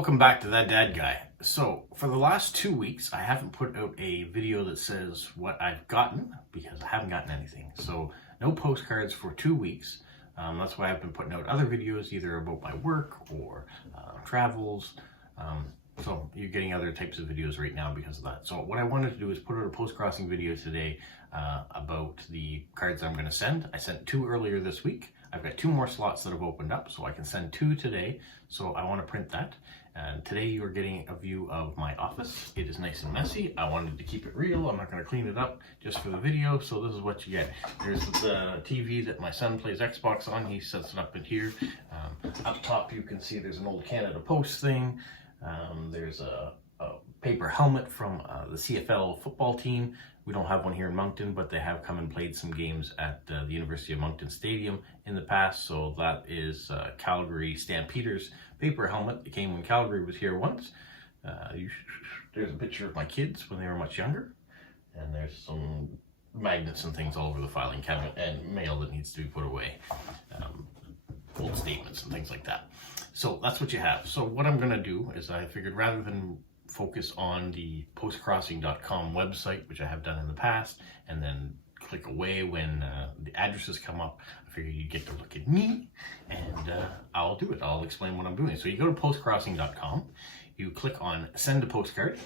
Welcome back to That Dad Guy. So for the last 2 weeks, I haven't put out a video that says what I've gotten because I haven't gotten anything. So no postcards for 2 weeks. That's why I've been putting out other videos either about my work or travels. So you're getting other types of videos right now because of that. So what I wanted to do is put out a post-crossing video today about the cards I'm going to send. I sent 2 earlier this week. I've got 2 more slots that have opened up, so I can send 2 today. So I want to print that. And today you're getting a view of my office. It is nice and messy. I wanted to keep it real. I'm not going to clean it up just for the video. So this is what you get. There's the TV that my son plays Xbox on. He sets it up in here. Up top you can see there's an old Canada Post thing. There's a paper helmet from the CFL football team. We don't have one here in Moncton, but they have come and played some games at the University of Moncton Stadium in the past. So that is Calgary Stampeders paper helmet. It came when Calgary was here once. There's a picture of my kids when they were much younger. And there's some magnets and things all over the filing cabinet and mail that needs to be put away. Old statements and things like that. So that's what you have. So what I'm going to do is I figured rather than focus on the postcrossing.com website, which I have done in the past, and then click away when the addresses come up, I figured you'd get to look at me, and I'll do it. I'll explain what I'm doing. So you go to postcrossing.com, you click on send a postcard,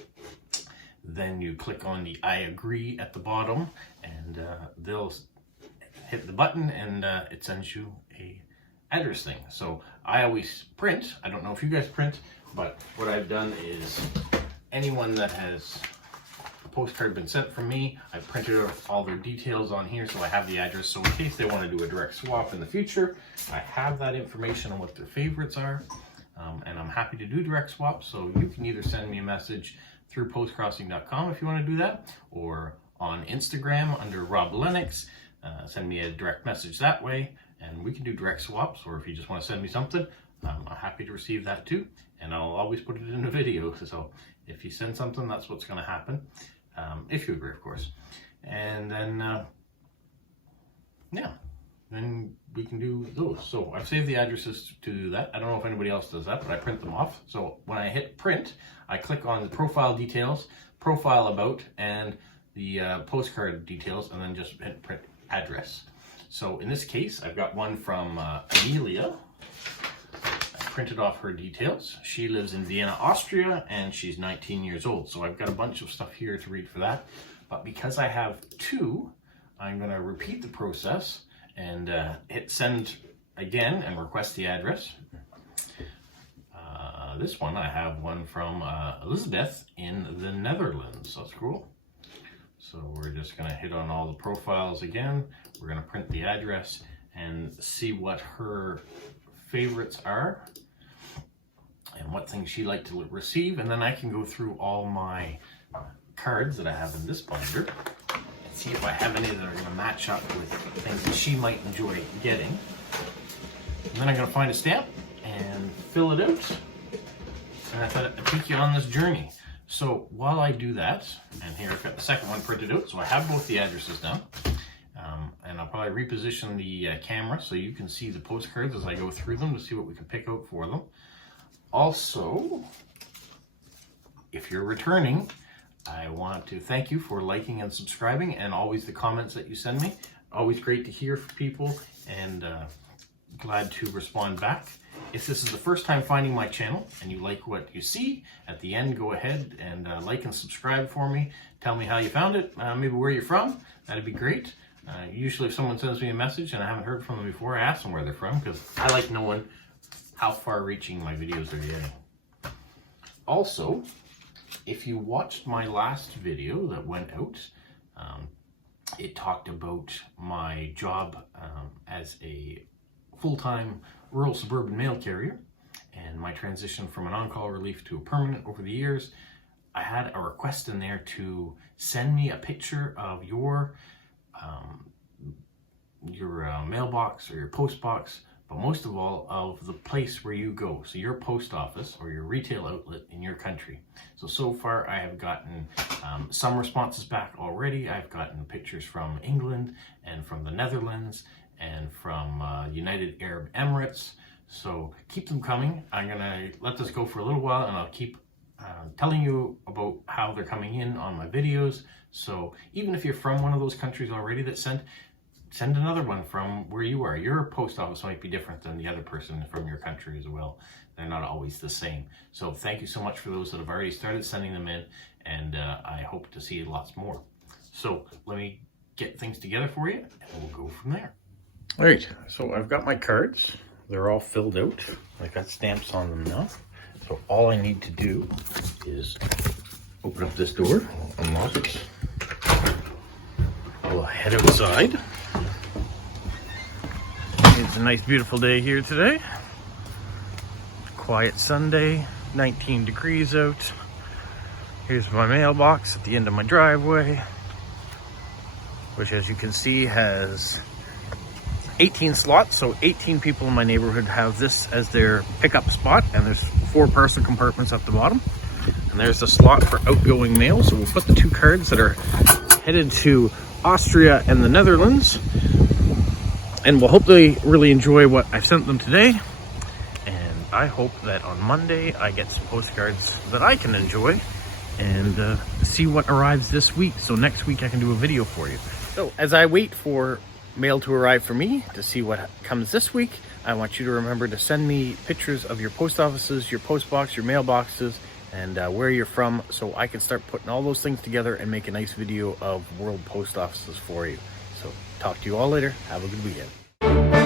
then you click on the I agree at the bottom, and they'll hit the button, and it sends you a address thing. So I always print. I don't know if you guys print, but what I've done is anyone that has a postcard been sent from me, I've printed out all their details on here, so I have the address. So in case they want to do a direct swap in the future, I have that information on what their favorites are, and I'm happy to do direct swaps. So you can either send me a message through postcrossing.com if you want to do that, or on Instagram under Rob Lennox. Send me a direct message that way, and we can do direct swaps. Or if you just want to send me something, I'm happy to receive that too, and I'll always put it in a video. So if you send something, that's what's going to happen, if you agree, of course. And then, yeah, then we can do those. So I've saved the addresses to do that. I don't know if anybody else does that, but I print them off. So when I hit print, I click on the profile details, profile about, and the postcard details, and then just hit print address. So in this case, I've got one from Amelia. I printed off her details. She lives in Vienna, Austria, and she's 19 years old. So I've got a bunch of stuff here to read for that. But because I have 2, I'm going to repeat the process and hit send again and request the address. This one, I have one from Elizabeth in the Netherlands. That's cool. So we're just going to hit on all the profiles again. We're going to print the address and see what her favorites are and what things she'd like to receive. And then I can go through all my cards that I have in this binder and see if I have any that are going to match up with things that she might enjoy getting. And then I'm going to find a stamp and fill it out. And I thought I'd take you on this journey. So while I do that, and here I've got the second one printed out, so I have both the addresses done, and I'll probably reposition the camera so you can see the postcards as I go through them to see what we can pick out for them. Also, if you're returning, I want to thank you for liking and subscribing, and always the comments that you send me. Always great to hear from people, and glad to respond back. If this is the first time finding my channel and you like what you see, at the end go ahead and like and subscribe for me. Tell me how you found it, maybe where you're from. That'd be great. Usually if someone sends me a message and I haven't heard from them before, I ask them where they're from, because I like knowing how far-reaching my videos are getting. Also, if you watched my last video that went out, it talked about my job as a full-time rural suburban mail carrier and my transition from an on-call relief to a permanent over the years. I had a request in there to send me a picture of your mailbox or your post box, but most of all of the place where you go, so your post office or your retail outlet in your country. So far I have gotten some responses back already. I've gotten pictures from England and from the Netherlands and from United Arab Emirates. So keep them coming. I'm gonna let this go for a little while, and I'll keep telling you about how they're coming in on my videos. So even if you're from one of those countries already that send another one from where you are. Your post office might be different than the other person from your country as well. They're not always the same. So thank you so much for those that have already started sending them in, and I hope to see lots more. So let me get things together for you, and we'll go from there. All right, so I've got my cards. They're all filled out. I got stamps on them now. So all I need to do is open up this door, unlock it. I'll head outside. It's a nice beautiful day here today. Quiet Sunday, 19 degrees out. Here's my mailbox at the end of my driveway, which as you can see has 18 slots, so 18 people in my neighborhood have this as their pickup spot, and there's 4 parcel compartments at the bottom. And there's a slot for outgoing mail, so we'll put the 2 cards that are headed to Austria and the Netherlands, and we'll hopefully really enjoy what I've sent them today. And I hope that on Monday I get some postcards that I can enjoy and see what arrives this week, so next week I can do a video for you. So as I wait for mail to arrive for me to see what comes this week, I want you to remember to send me pictures of your post offices, your post box, your mailboxes, and where you're from, so I can start putting all those things together and make a nice video of world post offices for you. So talk to you all later. Have a good weekend.